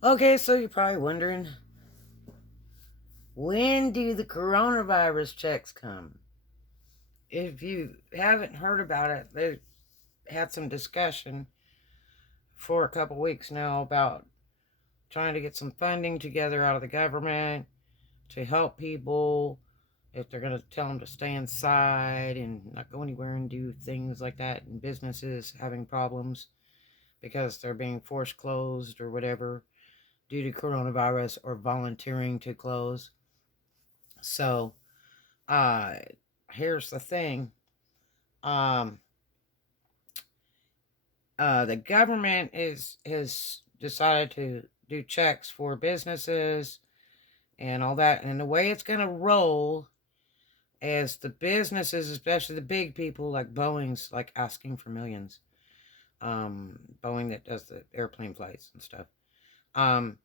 Okay, so you're probably wondering, when do the coronavirus checks come? If you haven't heard about it, they had some discussion for a couple weeks now about trying to get some funding together out of the government to help people if they're going to tell them to stay inside and not go anywhere and do things like that, and businesses having problems because they're being forced closed or whatever due to coronavirus or volunteering to close. So, uh, here's the thing. Um, the government has decided to do checks for businesses and all that, and the way it's going to roll is the businesses, especially the big people like Boeing's, like asking for millions. Boeing that does the airplane flights and stuff. Um,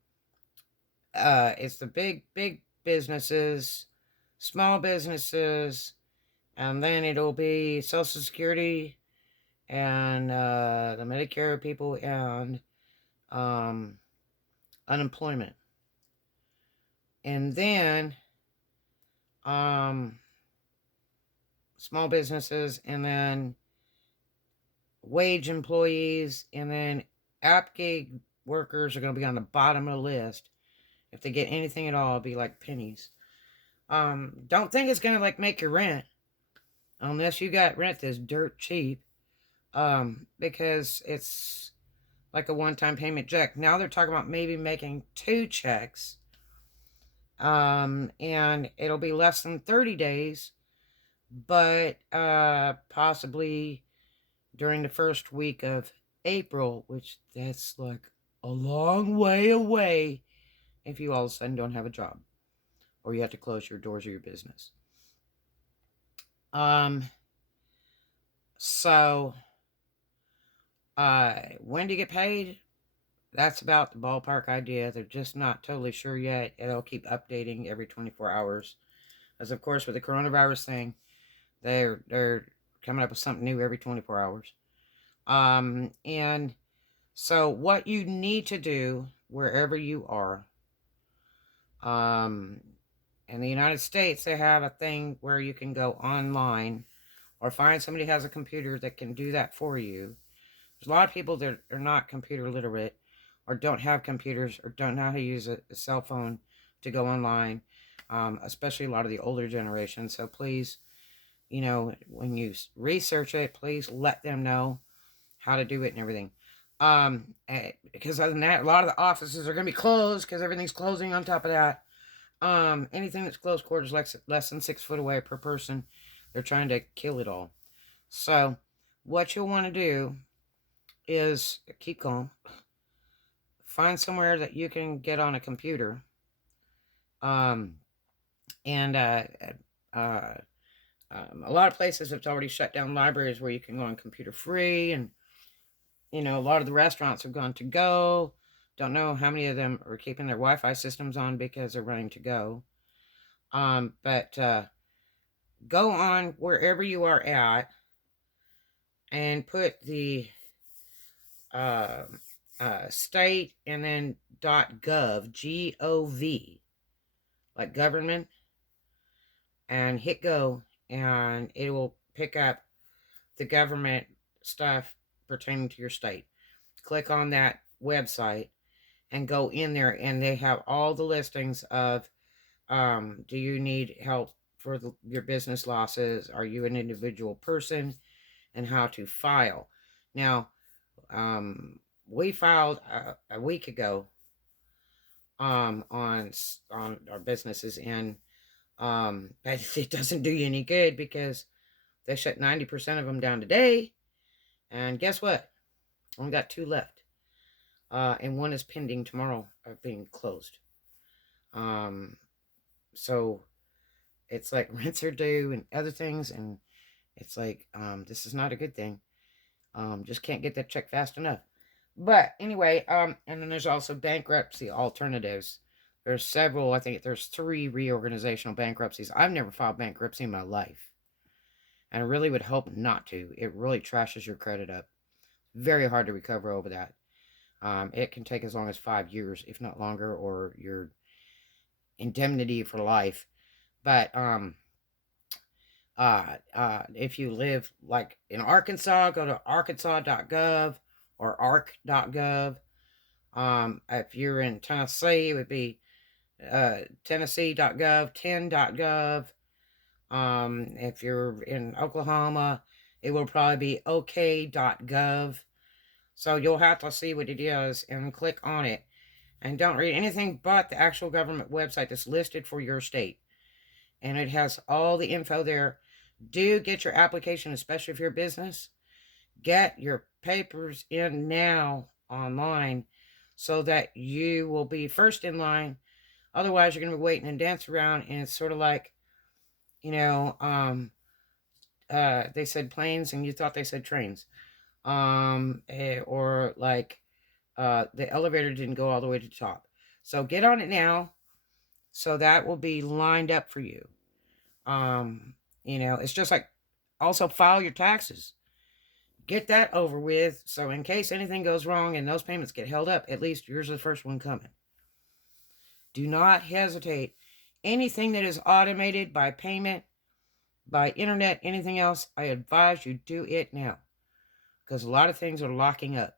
it's the big businesses, small businesses, and then it'll be Social Security and the Medicare people and um, unemployment, and then um, small businesses, and then wage employees, and then app gig workers are going to be on the bottom of the list. If they get anything at all, it'll be like pennies. Don't think it's going to like make your rent unless you got rent that's dirt cheap. Because it's like a one-time payment check. Now they're talking about maybe making two checks. And it'll be less than 30 days, but possibly during the first week of April, which that's like a long way away if you all of a sudden don't have a job or you have to close your doors of your business. Um, so when do you get paid? That's about the ballpark idea. They're just not totally sure yet. It'll keep updating every 24 hours. As of course with the coronavirus thing, they're coming up with something new every 24 hours. And so what you need to do wherever you are, um, in the United States, they have a thing where you can go online or find somebody who has a computer that can do that for you. There's a lot of people that are not computer literate or don't have computers or don't know how to use a cell phone to go online, especially a lot of the older generation. So please, when you research it, please let them know how to do it and everything. Because other than that, a lot of the offices are going to be closed because everything's closing on top of that. Anything that's close quarters, less than 6 foot away per person, they're trying to kill it all. So, what you'll want to do is keep calm. Find somewhere that you can get on a computer. Um, and uh, a lot of places have already shut down libraries where you can go on computer free, and a lot of the restaurants have gone to go. Don't know how many of them are keeping their Wi-Fi systems on because they're running to go. But go on wherever you are at and put the uh, state and then .gov, G-O-V, like government, and hit go, and it will pick up the government stuff pertaining to your state. Click on that website and go in there, and they have all the listings of do you need help for your business losses? Are you an individual person? And how to file. Now, we filed a week ago on our businesses, and but it doesn't do you any good because they shut 90% of them down today, and guess what? Only got two left, and one is pending tomorrow of being closed. Um, so it's like rents are due and other things, and it's like this is not a good thing. Just can't get that check fast enough. But anyway, and then there's also bankruptcy alternatives. There's several. I think there's 3 reorganizational bankruptcies. I've never filed bankruptcy in my life, and I really would hope not to. It really trashes your credit up. Very hard to recover over that. It can take as long as 5 years, if not longer, or your indemnity for life. But if you live like in Arkansas, go to arkansas.gov or arc.gov. If you're in Tennessee, it would be tennessee.gov, 10.gov. If you're in Oklahoma, it will probably be ok.gov. So you'll have to see what it is and click on it. And don't read anything but the actual government website that's listed for your state. And it has all the info there. Do get your application, especially if you're a business. Get your papers in now online so that you will be first in line. Otherwise, you're going to be waiting and dance around, and it's sort of like, they said planes and you thought they said trains. Or like the elevator didn't go all the way to the top. So get on it now, so that will be lined up for you. It's just like, also file your taxes. Get that over with, so in case anything goes wrong and those payments get held up, at least yours is the first one coming. Do not hesitate. Anything that is automated by payment, by internet, anything else, I advise you do it now. Because a lot of things are locking up.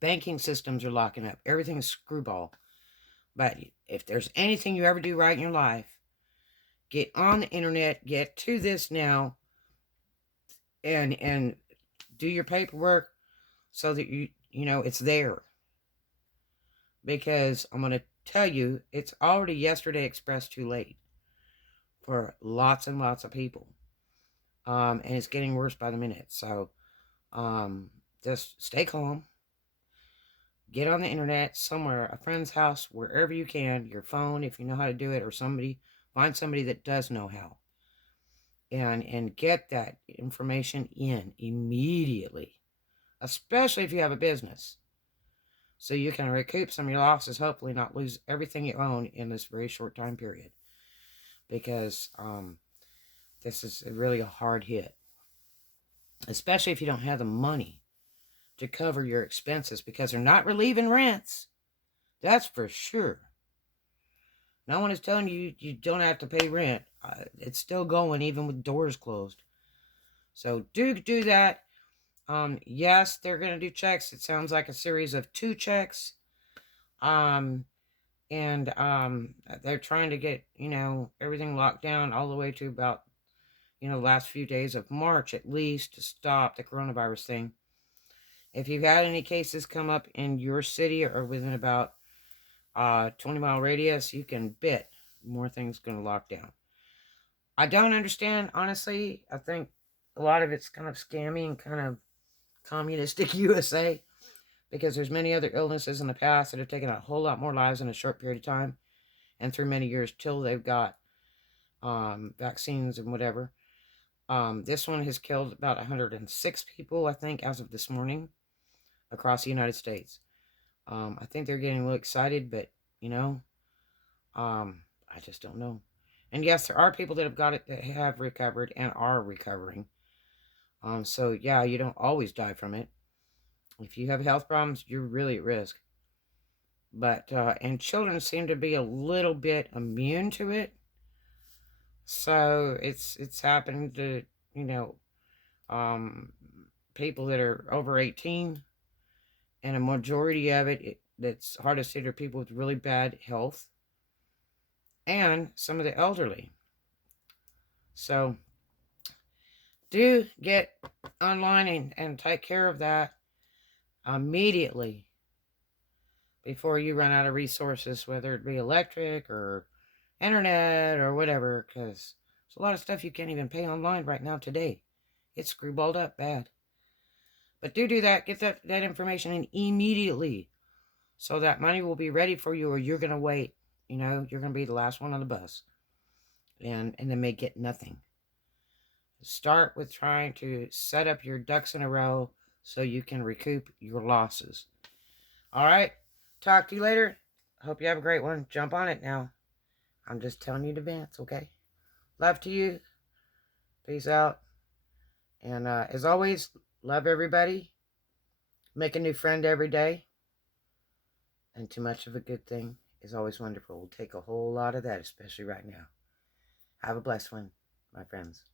Banking systems are locking up. Everything's screwball. But if there's anything you ever do right in your life, get on the internet, get to this now, and do your paperwork so that it's there. Because I'm going to tell you, it's already yesterday expressed too late for lots and lots of people. And it's getting worse by the minute. So just stay calm. Get on the internet somewhere, a friend's house, wherever you can, your phone, if you know how to do it, or find somebody that does know how. And get that information in immediately, especially if you have a business, so you can recoup some of your losses, hopefully not lose everything you own in this very short time period, because this is really a hard hit, especially if you don't have the money to cover your expenses, because they're not relieving rents. That's for sure. No one is telling you you don't have to pay rent. It's still going even with doors closed. So do that. Yes, they're going to do checks. It sounds like a series of 2 checks. And they're trying to get, everything locked down all the way to about, the last few days of March at least, to stop the coronavirus thing. If you've had any cases come up in your city or within about 20-mile radius, you can bet more things going to lock down. I don't understand, honestly. I think a lot of it's kind of scammy and kind of communistic USA, because there's many other illnesses in the past that have taken a whole lot more lives in a short period of time and through many years till they've got vaccines and whatever. This one has killed about 106 people, I think, as of this morning across the United States. I think they're getting a little excited, but, I just don't know. And yes, there are people that have got it that have recovered and are recovering. So, yeah, you don't always die from it. If you have health problems, you're really at risk. But, and children seem to be a little bit immune to it. So, it's happening to, people that are over 18. And a majority of that's hardest hit are people with really bad health. And some of the elderly. So, do get online and take care of that immediately before you run out of resources, whether it be electric or internet or whatever, because there's a lot of stuff you can't even pay online right now today. It's screwballed up bad. But do that. Get that information in immediately, so that money will be ready for you, or you're going to wait. You're going to be the last one on the bus. And then may get nothing. Start with trying to set up your ducks in a row so you can recoup your losses. All right. Talk to you later. Hope you have a great one. Jump on it now. I'm just telling you in advance, okay? Love to you. Peace out. And as always, love everybody. Make a new friend every day. And too much of a good thing is always wonderful. We'll take a whole lot of that, especially right now. Have a blessed one, my friends.